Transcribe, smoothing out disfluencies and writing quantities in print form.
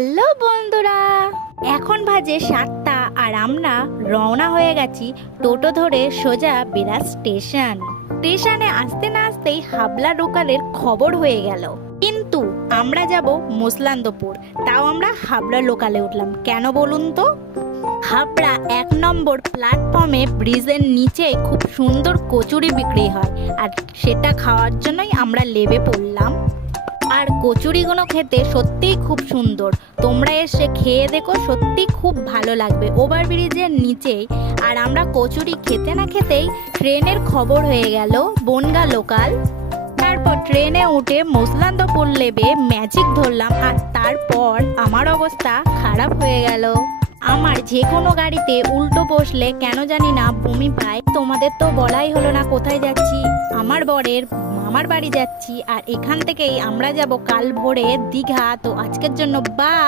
Hello বন্ধুরা, এখন বাজে 7টা আর আমরা রওনা হয়ে গেছি টোটো ধরে সোজা বিরাট স্টেশনে আসতে না আসতেই হাবলা লোকালের খবর হয়ে গেল। কিন্তু আমরা যাব মুসলান্দপুর, তাও আমরা হাবড়া লোকালে উঠলাম কেন বলুন তো? হাবড়া 1 নম্বর প্ল্যাটফর্মে ব্রিজের নিচে খুব সুন্দর কচুরি বিক্রি হয়, আর সেটা খাওয়ার জন্যই আমরা লেবে পড়লাম। আর কচুরিগুলো খেতে সত্যিই খুব সুন্দর, তোমরা এসে খেয়ে দেখো, সত্যি খুব ভালো লাগবে ওভারব্রিজের নিচেই। আর আমরা কচুরি খেতে না খেতেই ট্রেনের খবর হয়ে গেল বনগা লোকাল। তারপর ট্রেনে উঠে মুসলান্দপুর লেবে ম্যাজিক ধরলাম, আর তারপর আমার অবস্থা খারাপ হয়ে গেল। আমার যে কোনো গাড়িতে উল্টো বসলে কেন জানি না বমি পায়। তোমাদের তো বলাই হলো না কোথায় যাচ্ছি, আমার বরের মামার বাড়ি যাচ্ছি, আর এখান থেকেই আমরা যাব কাল ভোরে দীঘা। তো আজকের জন্য বাই।